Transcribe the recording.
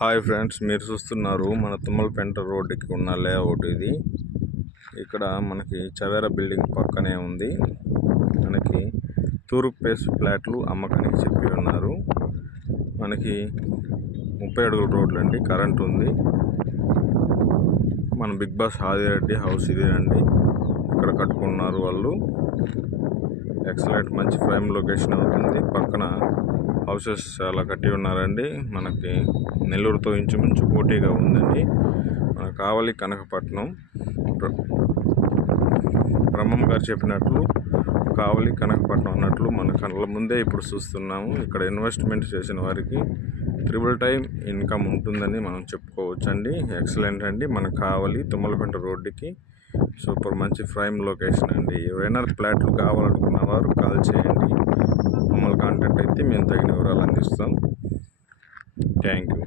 Hi friends, మీరు చూస్తున్నారు మన తుమ్మలపెంట రోడ్డుకి ఉన్న లేఅవుట్ ఇది. ఇక్కడ మనకి చవేరా బిల్డింగ్ పక్కనే ఉంది. మనకి తూర్పు ఫేస్ ఫ్లాట్లు అమ్మకానికి చెప్పి ఉన్నారు. మనకి 30 అడుగుల రోడ్లు అండి, కరెంట్ ఉంది. మన బిగ్ బాస్ ఆదిరెడ్డి హౌస్ ఇదేనండి. ఇక్కడ కట్టుకున్నారు వాళ్ళు. ఎక్సలెంట్, మంచి ప్రైమ్ లొకేషన్ అవుతుంది. పక్కన హౌసెస్ చాలా కట్టి ఉన్నారండి. మనకి నెల్లూరుతో ఇంచుమించు పోటీగా ఉందండి. మన కావలి కనకపట్నం బ్రహ్మం గారు చెప్పినట్లు కావలి కనకపట్నం అన్నట్లు మన కళ్ళ ముందే ఇప్పుడు చూస్తున్నాము. ఇక్కడ ఇన్వెస్ట్మెంట్ చేసిన వారికి ట్రిపుల్ టైం ఇన్కమ్ ఉంటుందని మనం చెప్పుకోవచ్చండి. ఎక్సలెంట్ అండి. మన కావలి తుమ్మలపెంట రోడ్డుకి సూపర్ మంచి ప్రైమ్ లొకేషన్ అండి. ఎవరైనా ఫ్లాట్లు కావాలనుకున్న వారు కాల్ చేయండి. మమ్మల్ని కాంటాక్ట్ అయితే మేము తగిన వివరాలు అందిస్తాం. Thank you.